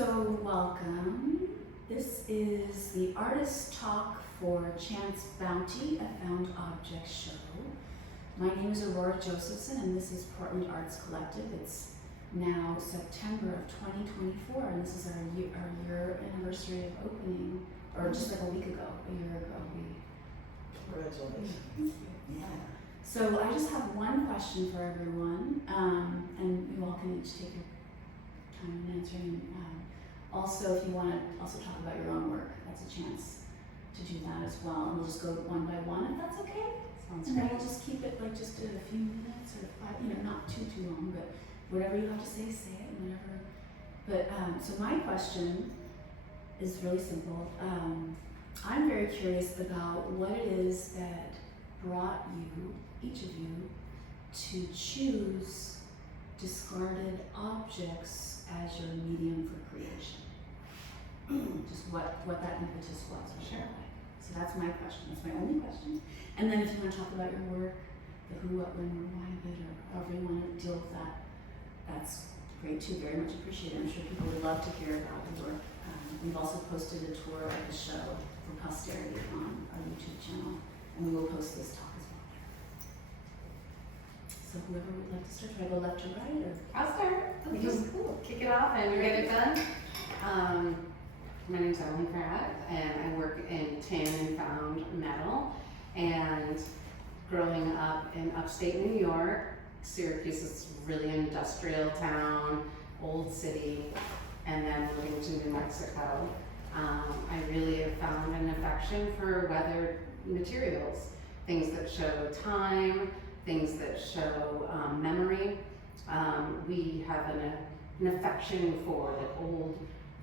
So welcome. This is the Artist Talk for Chance Bounty, a Found Object show. My name is Aurora Josephson and this is Portland Arts Collective. It's now September of 2024 and this is our year anniversary of opening, or just like a year ago. Congratulations. Yeah. So I just have one question for everyone, and you all can each take your time in answering. Also, if you want to also talk about your own work, that's a chance to do that as well. And we'll just go one by one, if that's okay. Sounds And great. we'll just keep it like just a few minutes or five, not too long, but whatever you have to say it, whatever. But so my question is really simple. I'm very curious about what it is that brought you, each of you, to choose discarded objects as your medium for creation. Just what that impetus was. Sure. So that's my question. That's my only question. And then if you want to talk about your work, the who, what, when, or why of it, or however you want to deal with that, that's great too. Very much appreciated. I'm sure people would love to hear about your work. We've also posted a tour of the show for posterity on our YouTube channel, and we will post this talk as well. So whoever would like to start, should I go left to right, or? I'll start. Okay, cool. Kick it off and get it done. My name's Pratt, and I work in tin and found metal. And growing up in upstate New York, Syracuse is really an industrial town, old city, and then moving to New Mexico, I really have found an affection for weathered materials, things that show time, things that show memory. We have an affection for like old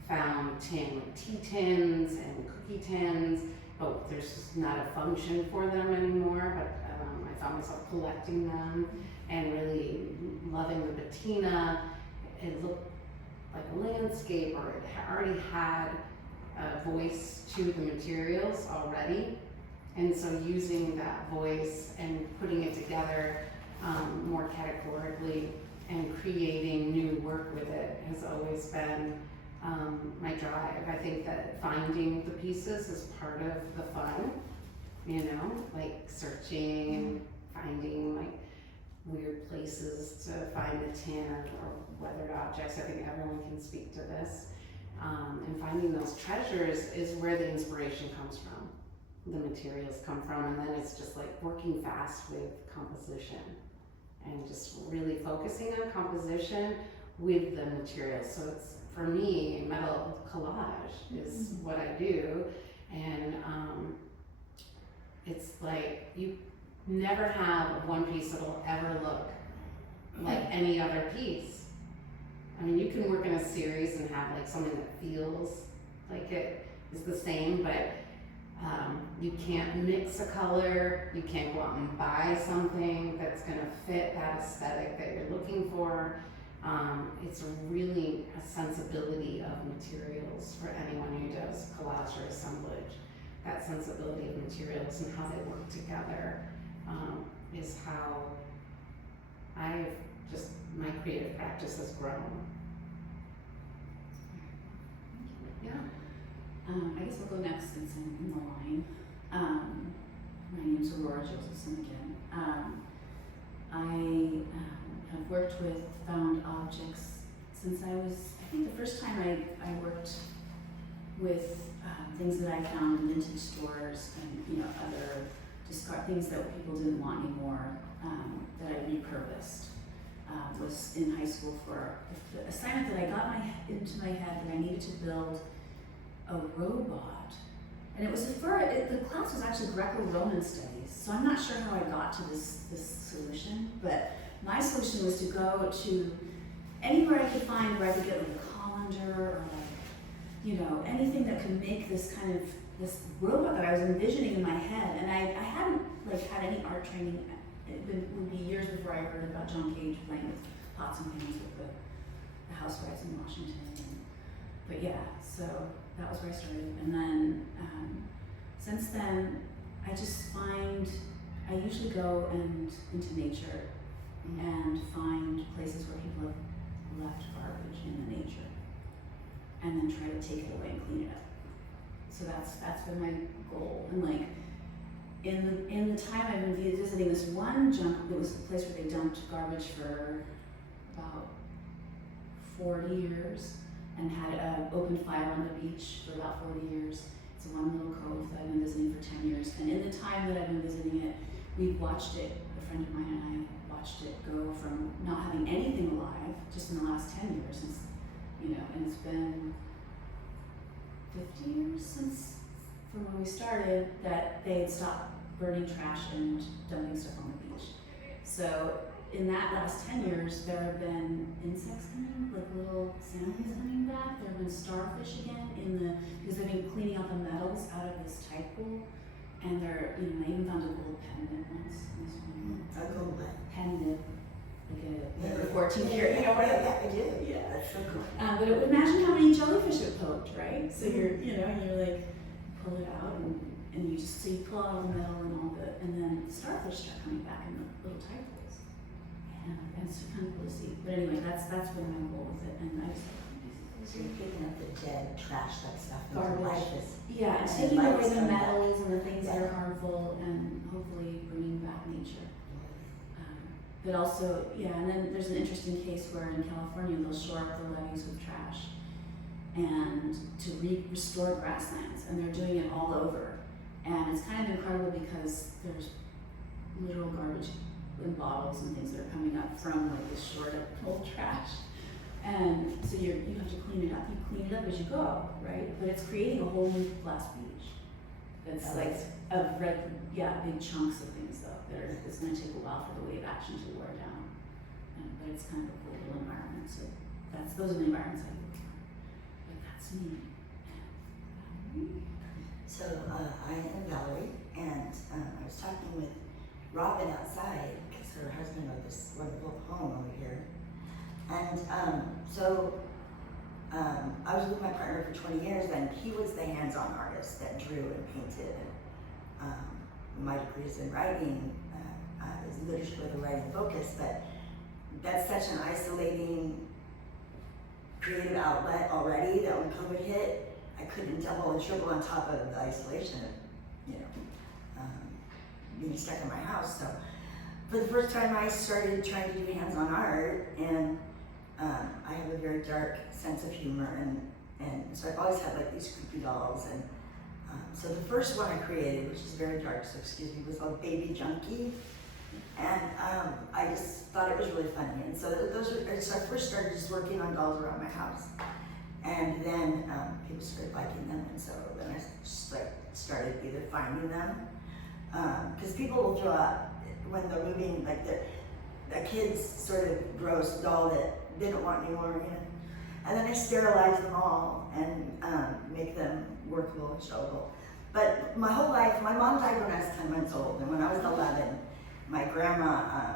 found tin, like tea tins and cookie tins, but there's just not a function for them anymore, but I found myself collecting them and really loving the patina. It looked like a landscape, or it already had a voice to the materials already. And so using that voice and putting it together more categorically and creating new work with it has always been my drive. I think that finding the pieces is part of the fun, like searching, finding like weird places to find the tin or weathered objects. I think everyone can speak to this. And finding those treasures is where the inspiration comes from. The materials come from, and then it's just like working fast with composition and just really focusing on composition with the materials. So it's, for me, metal collage is what I do, and it's like you never have one piece that'll ever look like any other piece. I mean, you can work in a series and have like something that feels like it is the same, but you can't mix a color, you can't go out and buy something that's gonna fit that aesthetic that you're looking for. It's really a sensibility of materials for anyone who does collage or assemblage. That sensibility of materials and how they work together is how my creative practice has grown. Yeah. I guess I'll go next since I'm in the line. My name is Aurora Josephson again. I have worked with found objects since I think the first time I worked with things that I found in vintage stores and other discard things that people didn't want anymore, that I repurposed. Was in high school for the assignment that I got into my head that I needed to build a robot, and it was the class was actually Greco-Roman studies, so I'm not sure how I got to this solution, but my solution was to go to anywhere I could find where I could get like a colander or like, anything that could make this kind of this robot that I was envisioning in my head, and I hadn't like had any art training. It would be years before I heard about John Cage playing with pots and pans with the housewives in Washington. But yeah, so that was where I started. And then since then, I usually go into nature and find places where people have left garbage in the nature. and then try to take it away and clean it up. So that's been my goal. And like in the time I've been visiting this one it was a place where they dumped garbage for about 40 years and had an open fire on the beach for about 40 years. It's one little cove that I've been visiting for 10 years. And in the time that I've been visiting it, we've watched it, a friend of mine and I have watched it go from not having anything alive just in the last 10 years since, and it's been 50 years since from when we started that they had stopped burning trash and dumping stuff on the beach. So in that last 10 years, there have been insects coming, like little salmons coming back. There have been starfish again because they've been cleaning out the metals out of this tide pool. And they're, I even found a gold pendant once in this one. A gold what? Pendant, like a 14 karat, I do. Yeah. That's so cool. But imagine how many jellyfish it poked, right? So you're like, pull it out and you just, so you pull out all the metal and then starfish start coming back in the little tide pools. And it's kind of cool to see. But anyway, that's been my goal with it. And I just So you're picking up the dead trash, that stuff, into garbage. life is, Yeah, and and taking life away is the coming back. metals and the things that Yeah. are harmful and hopefully bringing back nature. But also, and then there's an interesting case where in California they'll shore up the levees with trash and to restore grasslands, and they're doing it all over. And it's kind of incredible because there's literal garbage in bottles and things that are coming up from like this shored up old trash. And so you have to clean it up. You clean it up as you go, right? But it's creating a whole new glass beach. That's like big chunks of things though. It's going to take a while for the wave action to wear down. But it's kind of a cool little environment. So those are the environments I look for. But that's me. So I am Valarie, and I was talking with Robyn outside because her husband owned this wonderful home over here. And I was with my partner for 20 years, and he was the hands-on artist that drew and painted. And my degree is in writing, is literature with a writing focus, but that's such an isolating creative outlet already that when COVID hit, I couldn't double and triple on top of the isolation of, being stuck in my house. So for the first time I started trying to do hands-on art, and I have a very dark sense of humor, and so I've always had like these creepy dolls, and so the first one I created, which is very dark, so excuse me, was called Baby Junkie, and I just thought it was really funny, and so so I first started just working on dolls around my house, and then people started liking them, and so then I just like started either finding them, because people will throw out when they're moving, like the kids sort of gross doll that they don't want anymore, and then I sterilize them all and make them workable and showable. But my whole life, my mom died when I was 10 months old, and when I was 11, my grandma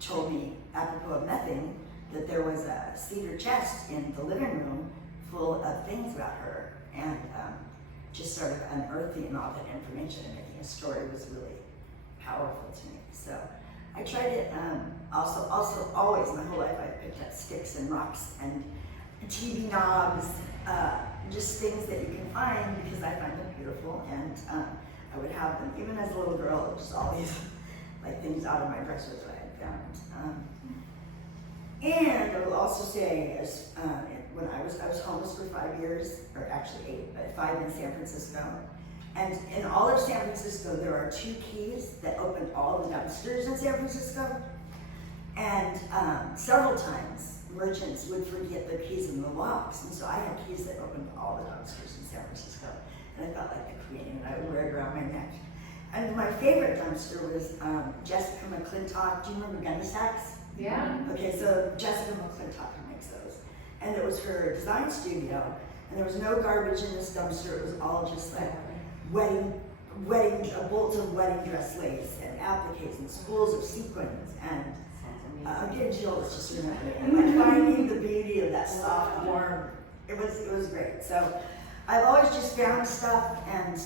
told me, apropos of nothing, that there was a cedar chest in the living room full of things about her, and just sort of unearthing all that information and making a story was really powerful to me. So I tried it, also always, my whole life I picked up sticks and rocks and TV knobs, just things that you can find because I find them beautiful, and I would have them, even as a little girl, just all these like things out of my dresser that I had found. And I will also say, as when I was homeless for 5 years, or actually 8, but 5 in San Francisco. And in all of San Francisco, there are 2 keys that open all the dumpsters in San Francisco. And several times, merchants would forget their keys in the locks. And so I had keys that opened all the dumpsters in San Francisco. And I felt like the queen, and I would wear it around my neck. And my favorite dumpster was Jessica McClintock. Do you remember Gunny Sacks? Yeah. Okay, so Jessica McClintock makes those. And it was her design studio. And there was no garbage in this dumpster. It was all just like bolts of wedding dress lace and appliques and spools of sequins, and I'm getting chills just remembering. And like finding the beauty of that soft, warm, it was great. So I've always just found stuff and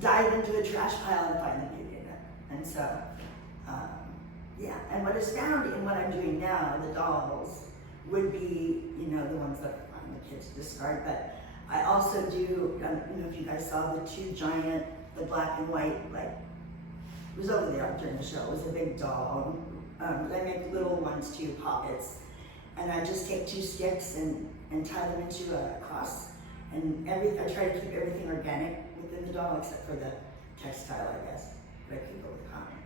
dive into a trash pile and find the beauty in it. And so, and what is found in what I'm doing now, the dolls, would be, the ones that are on the kids discard, but I also do, I don't know if you guys saw the two giant, the black and white, like, it was over there during the show, it was a big doll. I make little ones too, pockets. And I just take 2 sticks and tie them into a cross. And I try to keep everything organic within the doll except for the textile, I guess, but I could go with cotton.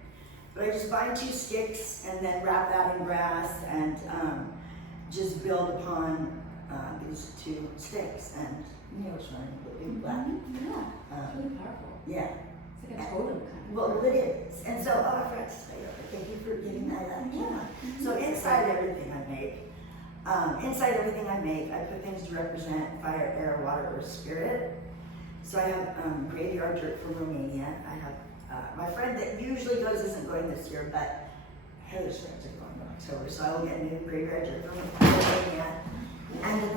But I just bind 2 sticks and then wrap that in grass and just build upon these 2 sticks. And you know which one, the big black. Yeah, it's really powerful. Yeah. It's like a totem kind of. Well, it is. And so, I forgot to tell you, thank you for giving that up. Yeah. So inside everything I make, I put things to represent fire, air, water, or spirit. So I have graveyard dirt from Romania. I have my friend that usually goes isn't going this year, but Heather's friends are going in October, so I will get new graveyard dirt from Romania. And then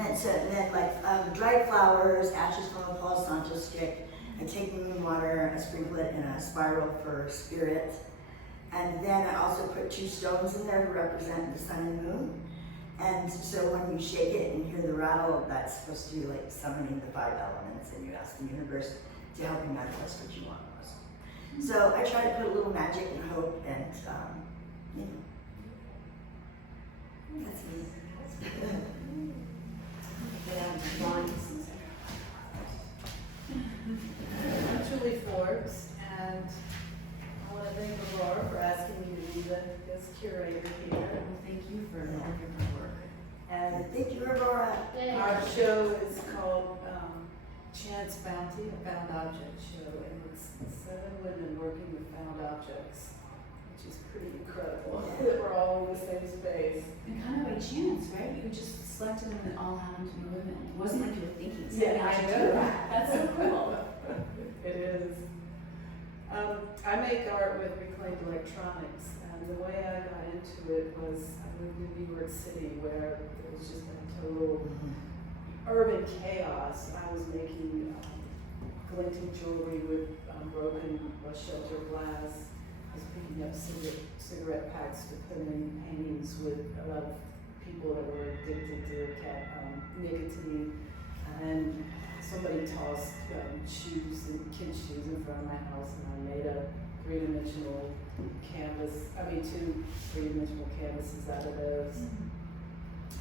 dried flowers, ashes from a Palo Santo stick. I take moon water, I sprinkle it in a spiral for spirit. And then I also put 2 stones in there to represent the sun and moon. And so when you shake it and hear the rattle, that's supposed to be like summoning the 5 elements, and you ask the universe to help you manifest what you want most. So I try to put a little magic and hope, and you know, that's me. I'm Julie Forbes, and I want to thank Aurora for asking me to be the guest curator here. Well, thank you for all your good work. And Thank you, Aurora. our show is called Chance Bounty, a found object show, and it's 7 women working with found objects, which is pretty incredible that we're all in the same space. And kind of by chance, right? You just selected them and it all happened to be women. It wasn't like you were thinking, Yeah, I should know. do that. That's so cool. It is. I make art with reclaimed electronics, and the way I got into it was I moved to New York City, where it was just a total urban chaos. I was making glinting jewelry with broken shelter glass. I was picking up cigarette packs to put in paintings with a lot of people that were addicted to nicotine. And somebody tossed kids' shoes in front of my house, and I made a 3-dimensional canvas, 2 3-dimensional canvases out of those.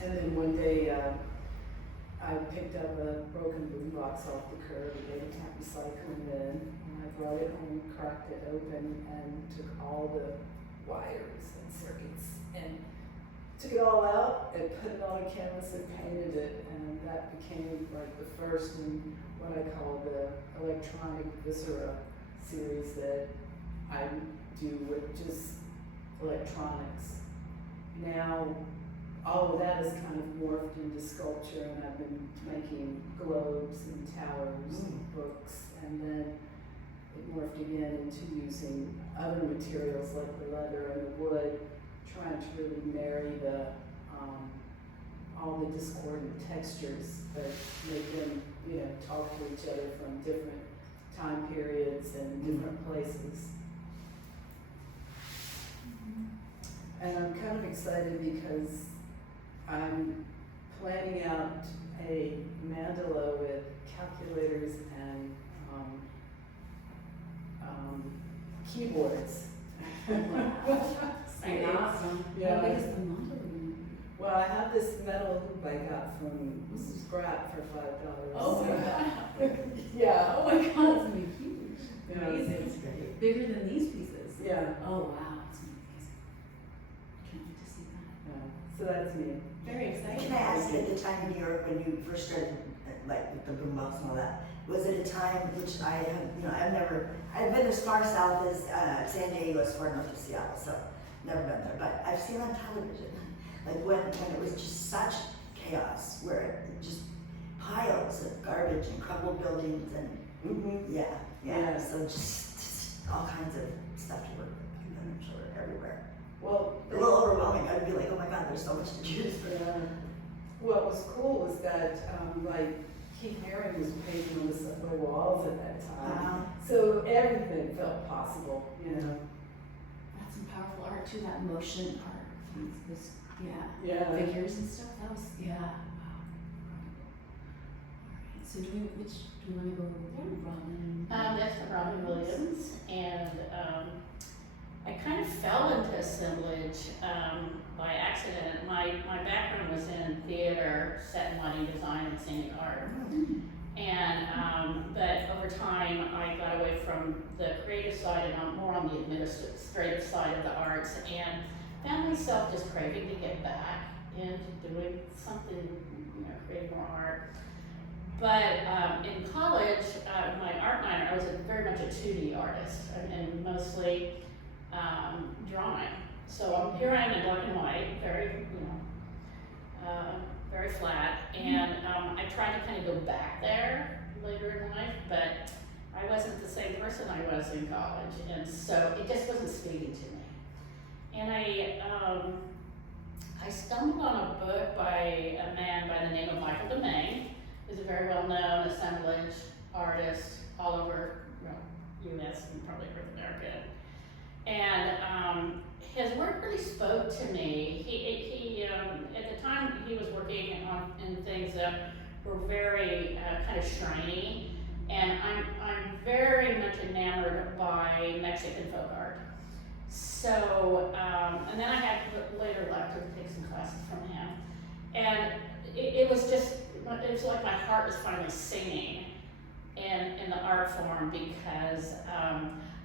And then one day, I picked up a broken boombox off the curb and gave it to recycling bin, and I brought it home, cracked it open, and took all the wires and circuits and took it all out and put it on a canvas and painted it, and that became like the first in what I call the electronic viscera series that I do with just electronics. Now, all of that has kind of morphed into sculpture, and I've been making globes and towers and books, and then it morphed again into using other materials like the leather and the wood, trying to really marry the all the discordant textures that make them, talk to each other from different time periods and different places. And I'm kind of excited because I'm planning out a mandala with calculators and keyboards. Awesome. Yeah. How big is the model? Well, I have this metal hoop I got from Pratt for $5. Oh my god. Yeah. Oh my god, it's gonna be huge. Yeah, Amazing. it's great. Bigger than these pieces. Yeah. Oh wow, that's amazing. Can't wait to see that. Yeah. So that's me. Very exciting. Can I ask you, at the time in New York when you first started, like with the boombox and all that, was it a time which I've been as far south as San Diego, as far north as Seattle, so never been there, but I've seen on television, like when it was just such chaos, where it just piles of garbage and crumbled buildings and Yeah. so just all kinds of stuff to work with, I'm sure, everywhere. Well, A little overwhelming, I'd be like, oh my god, there's so much to choose from. what was cool was that Keith Haring was painting on the subway walls at that time. Wow. So everything felt possible, That's some powerful art too, that motion art. This Yeah. figures and stuff. That was wow. So do we want to go with Robyn? That's for Robyn Williams, and I kind of fell into assemblage by accident. My background was in theater, set and lighting design, and scenic art. And but over time, I got away from the creative side and I'm more on the administrative side of the arts, and found myself just craving to get back into doing something, creating more art. But in college, my art minor, I was very much a 2D artist and mostly drawing. So here I am in black and white, very, very flat. And I tried to kind of go back there later in life, but I wasn't the same person I was in college. And so it just wasn't speaking to me. And I stumbled on a book by a man by the name of Michael DeMaine, who's a very well-known assemblage artist all over U.S. and probably North America. And his work really spoke to me. He at the time he was working in things that were very kind of shriny, and I'm very much enamored by Mexican folk art. So, and then I had later left to take some classes from him, and it was like my heart was finally singing in the art form, because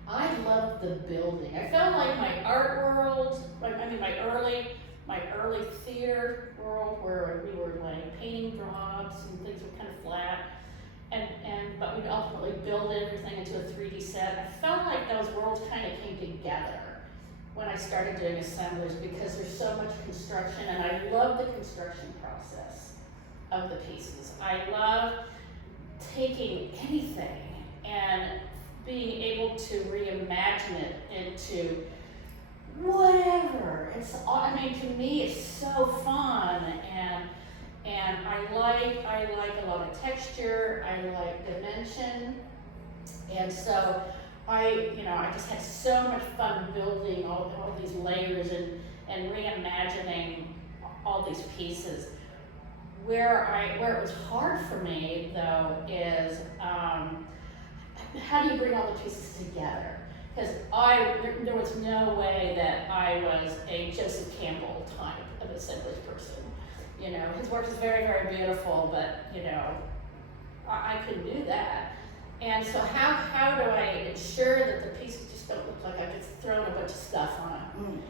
I loved the building. I felt like my art world, my early theater world, where we were like painting drops and things were kind of flat, but we'd ultimately build everything into a 3D set. I felt like those worlds kind of came together when I started doing assemblage, because there's so much construction, and I love the construction process of the pieces. I love taking anything and being able to reimagine it into whatever. To me, it's so fun, and I like a lot of texture. I like dimension, and so I just had so much fun building all these layers and reimagining all these pieces. Where it was hard for me though is how do you bring all the pieces together? Because there was no way that I was a Joseph Campbell type of assemblage person. His work is very, very beautiful, but I couldn't do that. And so how do I ensure that the pieces just don't look like I've just thrown a bunch of stuff on them?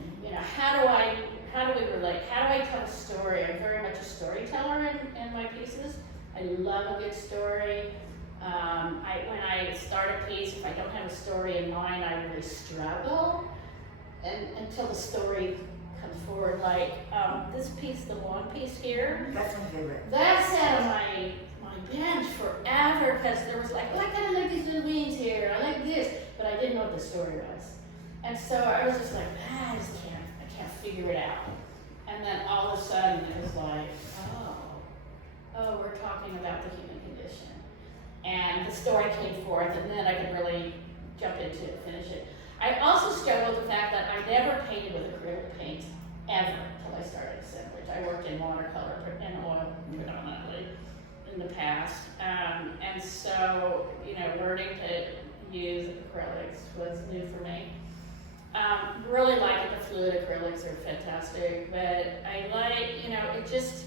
How do we relate? How do I tell a story? I'm very much a storyteller in my pieces. I love a good story. When I start a piece, if I don't have a story in mind, I really struggle until the story comes forward. Like this piece, the long piece here. That's my favorite. That sat on my bench forever, because there was like, well, I kind of like these little wings here. I like this, but I didn't know what the story was. And so I was just like, I can't figure it out. And then all of a sudden it was like, oh, we're talking about the human condition. And the story came forth, and then I could really jump into it, finish it. I also struggled with the fact that I never painted with acrylic paint, ever, until I started assemblage. I worked in watercolor and oil predominantly in the past. And so, learning to use acrylics was new for me. Really like it. The fluid acrylics are fantastic, but I like, it just,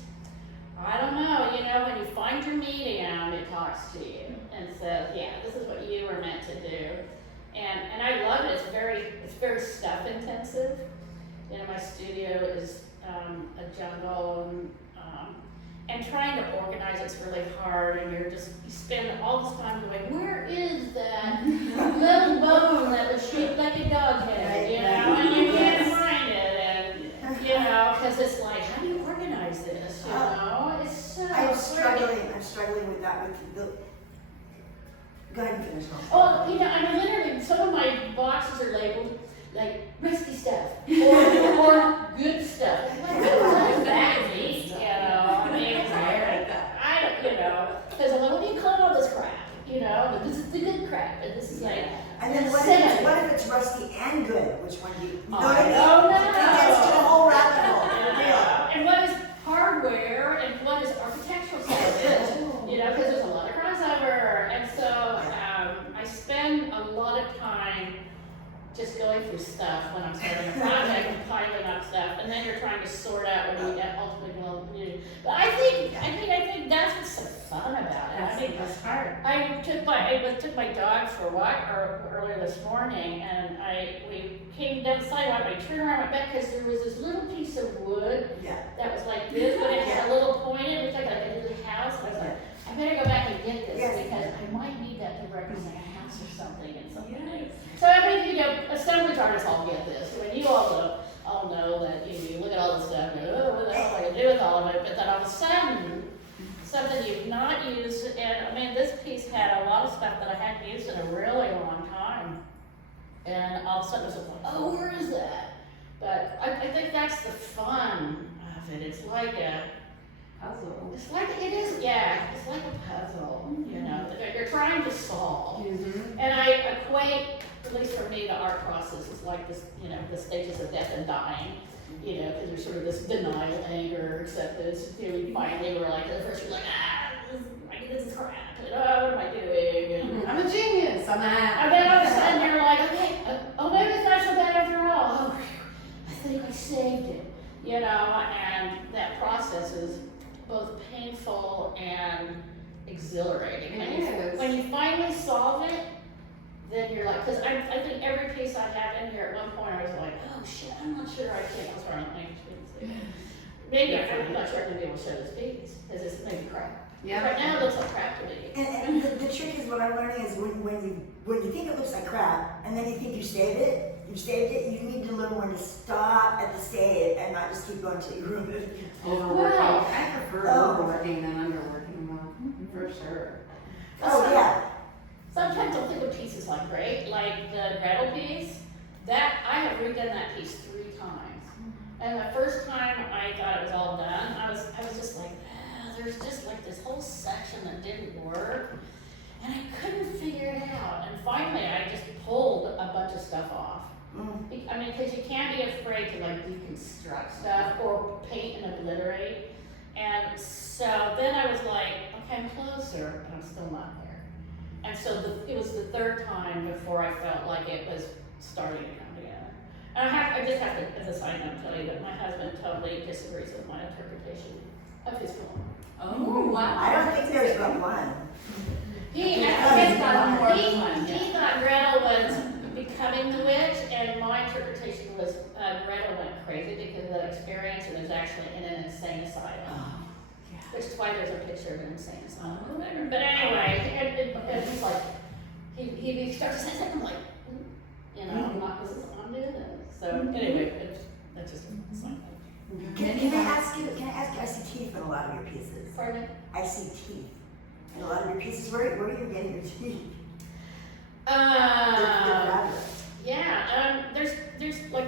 I don't know, when you find your medium, it talks to you and says, yeah, this is what you were meant to do. And I love it. It's very stuff intensive. My studio is a jungle, and trying to organize it's really hard, and you spend all this time going, where is that little bone that was shaped like a dog head, and you can't find it, and because it's like, how do you organize this, it's so I'm struggling with that with the, go ahead and finish. well, I'm literally, some of my boxes are labeled like risky stuff or good stuff. Like, what is that mean? Because I'm like, what do you call all this crap? But this is the good crap, and this is like. And then what if it's rusty and good? Which one do you? I don't know. It gets to the whole rabbit hole. And what is hardware and what is architectural stuff? Because there's a lot of crap just going through stuff when I'm starting a project and piling up stuff, and then you're trying to sort out what you ultimately will do. But I think that's what's so fun about it. That's I think the best part. I took my dog for a walk earlier this morning, and we came down the sidewalk. I turned around my back because there was this little piece of wood Yeah. that was like this, but it had a little point in it. It looked like a little house. I was like, I better go back and get this Yes. because I might need that to represent a house or something and something. Yes. So I mean, assemblage artists all get this. I mean, you all know that you look at all this stuff and go, oh, what the hell am I gonna do with all of it? But then all of a sudden, something you've not used, and I mean, this piece had a lot of stuff that I hadn't used in a really long time. And all of a sudden it was like, oh, where is that? But I think that's the fun of it. It's like Puzzle. it's like a puzzle, you know, that you're trying to solve. Mm-hmm. And I equate, at least for me, the art process is like this, you know, the stages of death and dying, you know, because there's sort of this denial, anger, acceptance, until you finally were like, at first you're like, this is crap, and, oh, what am I doing? And, I'm a genius. I'm and then all of a sudden you're like, okay, oh, maybe it's not so bad after all. Oh, I think I saved it, you know, and that process is both painful and exhilarating. When you finally solve it, then you're like, because I think every piece I have in here, at one point I was like, oh shit, I'm not sure I can. I'm sorry, maybe I'm not sure I'm going to be able to show this piece, because it's maybe crap. Yeah. Right now it looks like crap to me. And the trick is what I'm learning is when you think it looks like crap, and then you think you saved it, you need to learn when to stop at the save and not just keep going until you ruin it. Overworking. Well, I prefer overworking than underworking, though, for sure. Oh, yeah. Sometimes I'll think of pieces like Great, like the Gretel piece, that I have redone that piece 3 times. And the first time I thought it was all done, I was just like, there's just like this whole section that didn't work, and I couldn't figure it out. And finally, I just pulled a bunch of stuff off. I mean, because you can't be afraid to like deconstruct stuff or paint and obliterate. And so then I was like, okay, I'm closer, but I'm still not there. And so it was the 3rd time before I felt like it was starting to come together. And I just have to, as a side note, tell you that my husband totally disagrees with my interpretation of his poem. Oh, wow. I don't think there's but one. He thought Gretel was becoming the witch, and my interpretation was Gretel went crazy because of that experience and is actually in an insane asylum. Which is why there's a picture of an insane asylum there. But anyway, it was like, he started saying something like, you know, I'm doing this. So anyway, that's just a side note. Can I ask you, I see teeth in a lot of your pieces. Pardon me? I see teeth in a lot of your pieces. Where are you getting your teeth? Yeah, there's like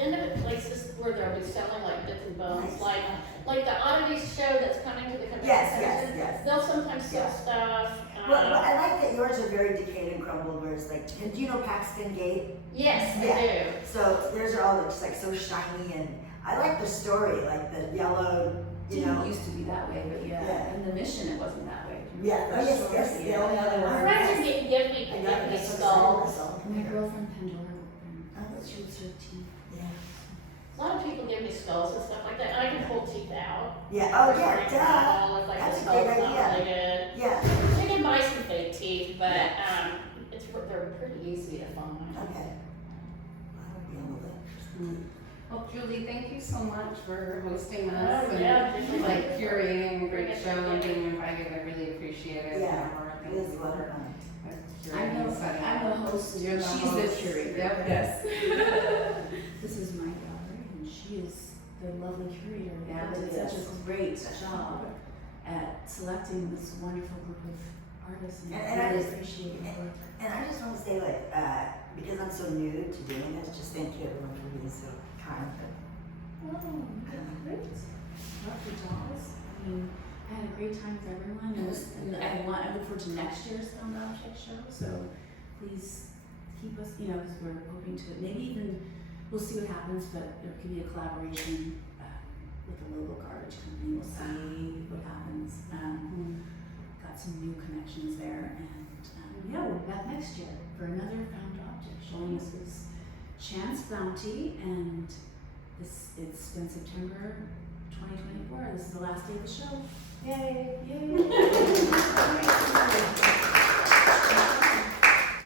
intimate places where they'll be selling like bits and bones, Nice. like the oddities show that's coming to the convention Yes. center. They'll sometimes sell stuff. Well, I like that yours are very decayed and crumbled, whereas like, do you know Paxton Gate? Yes, I Yeah. do. So theirs are all just like so shiny, and I like the story, like the yellow, you know. It used to be that way, but Yeah. in the mission it wasn't that way. Yeah, oh yes, yes, the only other one. Friends are getting give me I got this skulls. My girlfriend Pandora, Oh, that's she was 13. Yeah. A lot of people give me skulls and stuff like that, and I can pull teeth out. Yeah, oh yeah, duh. If like That's the a skull's great not idea. really good. Yeah, You can buy some fake teeth, but they're pretty easy to find. okay. I would be able to. Well, Julie, thank you so much for hosting Oh, us yeah, and like curating a great Bring it show and together. being invited. I really appreciate it. Yeah, Thank it was you a lot of for fun. I'm the setting up. host. You're the She's host. the curator. Yep. Yes. This is my daughter, and she is the lovely curator. Yeah, They did yes. such a great job at selecting this wonderful group of artists, and And I I really just- appreciate your work. And I just want to say, like, because I'm so new to doing this, just thank you everyone for being so kind. Oh, great. Love the Jaws. I mean, I had a great time with everyone, and I look forward to next year's Found Object show, so please keep us, because we're hoping to, maybe even, we'll see what happens, but there could be a collaboration with the local garbage company, we'll see what happens. Got some new connections there, and we'll be back next year for another Found Object. object showing us was Chance Bounty, and it's been September 2024. This is the last day of the show. Yay!